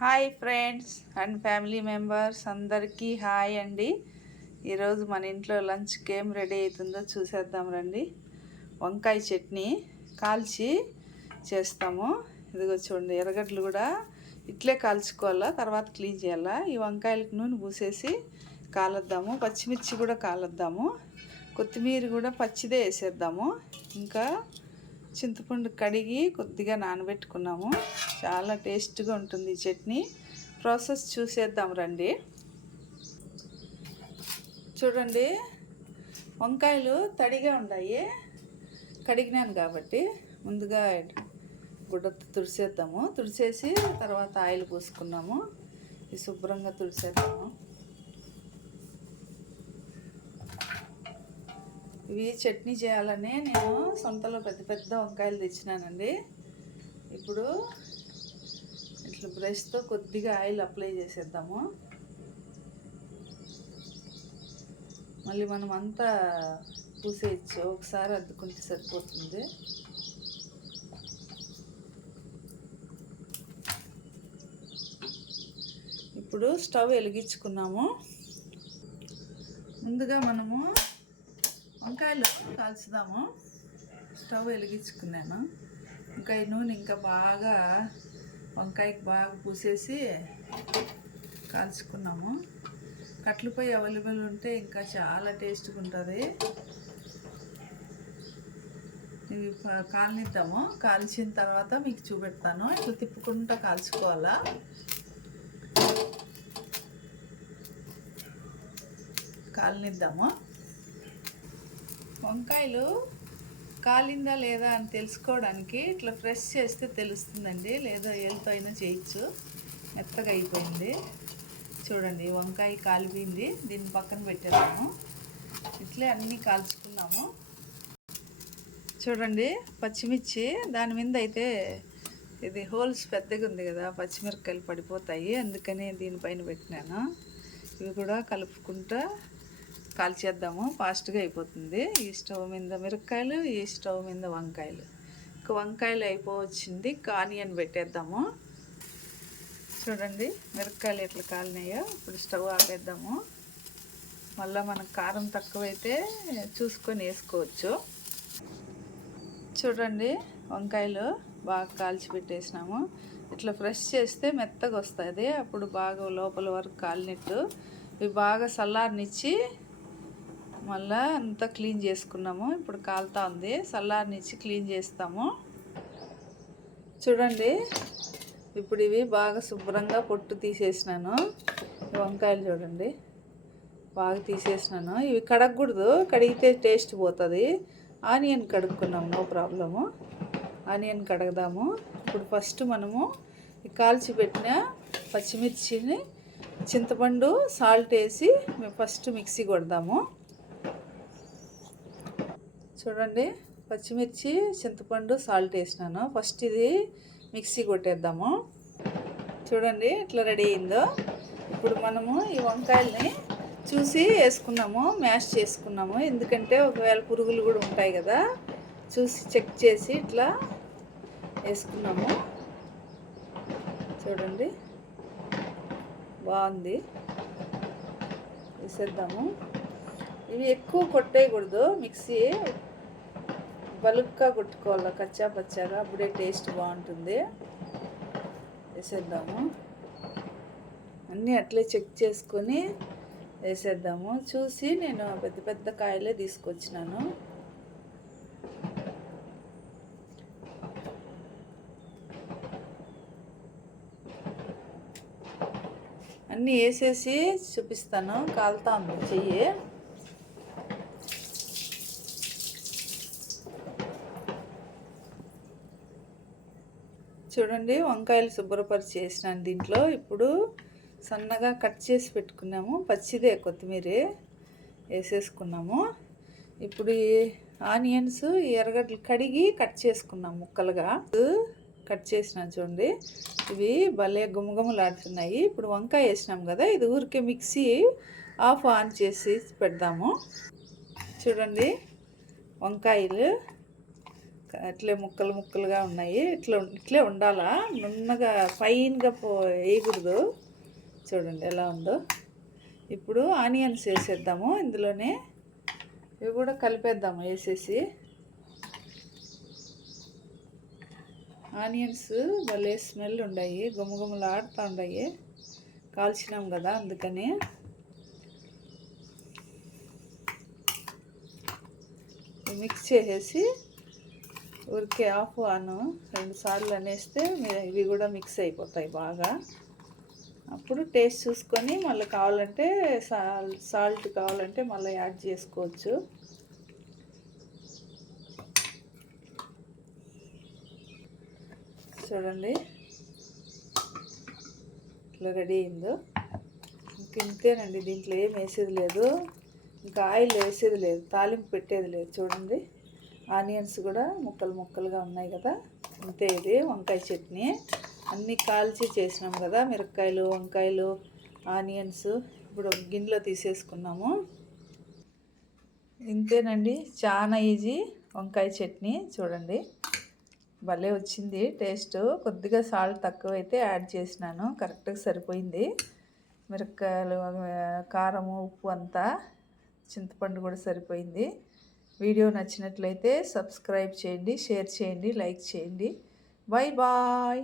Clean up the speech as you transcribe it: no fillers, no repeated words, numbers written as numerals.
Hi friends and family members అందరికీ hi అండి. ఈరోజు మన ఇంట్లో లంచ్కి ఏం రెడీ అవుతుందో చూసేద్దాం రండి. వంకాయ చట్నీ కాల్చి చేస్తాము. ఇదిగో చూడండి, ఎర్రగడ్డలు కూడా ఇట్లే కాల్చుకోవాలా, తర్వాత క్లీన్ చేయాలా. ఈ వంకాయలకు నూనె పూసేసి కాలద్దాము. పచ్చిమిర్చి కూడా కాలద్దాము. కొత్తిమీర కూడా పచ్చిదే వేసేద్దాము. ఇంకా చింతపండు కడిగి కొద్దిగా నానబెట్టుకున్నాము. చాలా టేస్ట్గా ఉంటుంది ఈ చట్నీ. ప్రాసెస్ చూసేద్దాం రండి. చూడండి, వంకాయలు తడిగా ఉన్నాయి, కడిగినాను కాబట్టి ముందుగా గుడ్డతో తుడిసేద్దాము. తుడిసేసి తర్వాత ఆయిల్ పోసుకున్నాము. ఇది శుభ్రంగా తుడిసేద్దాము. ఇవి చట్నీ చేయాలని నేను సొంతలో పెద్ద పెద్ద వంకాయలు తెచ్చినానండి. ఇప్పుడు ఇట్లా బ్రష్తో కొద్దిగా ఆయిల్ అప్లై చేసేద్దాము. మళ్ళీ మనం అంతా పూసేయచ్చు, ఒకసారి అద్దుకుంటే సరిపోతుంది. ఇప్పుడు స్టవ్ వెలిగించుకున్నాము. ముందుగా మనము వంకాయలు కాల్చుదాము. స్టవ్ వెలిగించుకున్నాను. వంకాయ నూనె ఇంకా బాగా వంకాయకి బాగా పూసేసి కాల్చుకున్నాము. కట్టెల పొయ్యి అవైలబుల్ ఉంటే ఇంకా చాలా టేస్ట్గా ఉంటుంది. ఇవి కాలనిద్దాము. కాల్చిన తర్వాత మీకు చూపెడతాను. ఇట్లా తిప్పుకుంటూ కాల్చుకోవాలా. కాలనిద్దాము. వంకాయలు కాలిందా లేదా అని తెలుసుకోవడానికి ఇట్లా ఫ్రెష్ చేస్తే తెలుస్తుందండి, లేదా ఏళ్ళతో అయినా చేయొచ్చు. మెత్తగా అయిపోయింది. చూడండి, వంకాయ కాలిపోయింది. దీన్ని పక్కన పెట్టేద్దాము. ఇట్లే అన్నీ కాల్చుకున్నాము. చూడండి, పచ్చిమిర్చి దాని మీద అయితే ఇది హోల్స్ పెద్దగా ఉంది కదా, పచ్చిమిరపకాయలు పడిపోతాయి, అందుకని దీనిపైన పెట్టినాను. ఇవి కూడా కలుపుకుంటా కాల్చేద్దాము. ఫాస్ట్గా అయిపోతుంది. ఈ స్టవ్ మీద మిరపకాయలు, ఈ స్టవ్ మీద వంకాయలు. ఇంకా వంకాయలు అయిపోవచ్చింది. ఆనియన్ పెట్టేద్దాము. చూడండి, మిరపకాయలు ఎట్లా కాలినాయో. ఇప్పుడు స్టవ్ ఆపేద్దాము. మళ్ళీ మనకు కారం తక్కువైతే చూసుకొని వేసుకోవచ్చు. చూడండి, వంకాయలు బాగా కాల్చి పెట్టేసినాము. ఇట్లా ఫ్రెష్ చేస్తే మెత్తగా వస్తుంది. అప్పుడు బాగా లోపల వరకు కాలినట్టు. ఇవి బాగా చల్లారనిచ్చి మళ్ళీ అంతా క్లీన్ చేసుకున్నాము. ఇప్పుడు కాలుతా ఉంది. చల్లారనిచ్చి క్లీన్ చేస్తాము. చూడండి, ఇప్పుడు ఇవి బాగా శుభ్రంగా పొట్టు తీసేసినాను. వంకాయలు చూడండి బాగా తీసేసినాను. ఇవి కడగకూడదు, కడిగితే టేస్ట్ పోతుంది. ఆనియన్ కడుక్కున్నాము, నో ప్రాబ్లము. ఆనియన్ కడగదాము. ఇప్పుడు ఫస్ట్ మనము ఈ కాల్చి పెట్టిన పచ్చిమిర్చిని చింతపండు సాల్ట్ వేసి ఫస్ట్ మిక్సీ కొడదాము. చూడండి, పచ్చిమిర్చి చింతపండు సాల్ట్ వేసినాను. ఫస్ట్ ఇది మిక్సీ కొట్టేద్దాము. చూడండి ఇట్లా రెడీ అయిందో. ఇప్పుడు మనము ఈ వంకాయల్ని చూసి వేసుకున్నాము, మ్యాష్ చేసుకున్నాము. ఎందుకంటే ఒకవేళ పురుగులు కూడా ఉంటాయి కదా, చూసి చెక్ చేసి ఇట్లా వేసుకున్నాము. చూడండి బాగుంది. వేసేద్దాము. ఇవి ఎక్కువ కొట్టేయకూడదు, మిక్సీ బలుగ్గా కొట్టుకోవాలి, కచ్చా పచ్చాగా, అప్పుడే టేస్ట్ బాగుంటుంది. వేసేద్దాము. అన్నీ అట్లే చెక్ చేసుకొని వేసేద్దాము. చూసి నేను పెద్ద పెద్ద కాయలే తీసుకొచ్చినాను. అన్నీ వేసేసి చూపిస్తాను. కాలుతా ఉంది చెయ్యి. చూడండి, వంకాయలు శుభ్రపరిచి చేసినాను దీంట్లో. ఇప్పుడు సన్నగా కట్ చేసి పెట్టుకున్నాము. పచ్చిదే కొత్తిమీర వేసేసుకున్నాము. ఇప్పుడు ఈ ఆనియన్స్, ఎర్రగడ్డలు కడిగి కట్ చేసుకున్నాము ముక్కలుగా. కట్ చేసినాను చూడండి, ఇవి భలే గుమగుమలాడుతున్నాయి. ఇప్పుడు వంకాయ వేసినాం కదా, ఇది ఊరికే మిక్సీ ఆన్ చేసి పెడదాము. చూడండి, వంకాయలు అట్లే ముక్కలు ముక్కలుగా ఉన్నాయి. ఇట్లే ఉండాలా, నున్నగా ఫైన్గా వేయకూడదు. చూడండి ఎలా ఉందో. ఇప్పుడు ఆనియన్స్ వేసేద్దాము ఇందులోనే. ఇవి కూడా కలిపేద్దాము వేసేసి. ఆనియన్స్ భలే స్మెల్ ఉన్నాయి, గుమగుమలాడుతూ ఉన్నాయి. కాల్చినాం కదా అందుకని. మిక్స్ చేసేసి ఊరికే ఆఫ్ ఆను 2 సార్లు అనేస్తే ఇవి కూడా మిక్స్ అయిపోతాయి బాగా. అప్పుడు టేస్ట్ చూసుకొని మళ్ళీ కావాలంటే సాల్ట్ కావాలంటే మళ్ళీ యాడ్ చేసుకోవచ్చు. చూడండి ఇట్లా రెడీ అయిందో. ఇంతేనండి, దీంట్లో ఏం వేసేది లేదు, ఇంకా ఆయిల్ వేసేది లేదు, తాలింపు పెట్టేది లేదు. చూడండి ఆనియన్స్ కూడా ముక్కలు ముక్కలుగా ఉన్నాయి కదా. అంతే, ఇది వంకాయ చట్నీ. అన్నీ కాల్చి చేసినాం కదా, మిరపకాయలు, వంకాయలు, ఆనియన్స్. ఇప్పుడు గిన్నెలో తీసేసుకున్నాము. ఇంతేనండి, చాలా ఈజీ వంకాయ చట్నీ. చూడండి భలే వచ్చింది టేస్ట్. కొద్దిగా సాల్ట్ తక్కువైతే యాడ్ చేసినాను, కరెక్ట్గా సరిపోయింది. మిరపకాయలు, కారము, ఉప్పు అంతా, చింతపండు కూడా సరిపోయింది. వీడియో నచ్చినట్లయితే సబ్స్క్రైబ్ చేయండి, షేర్ చేయండి, లైక్ చేయండి. Bye bye.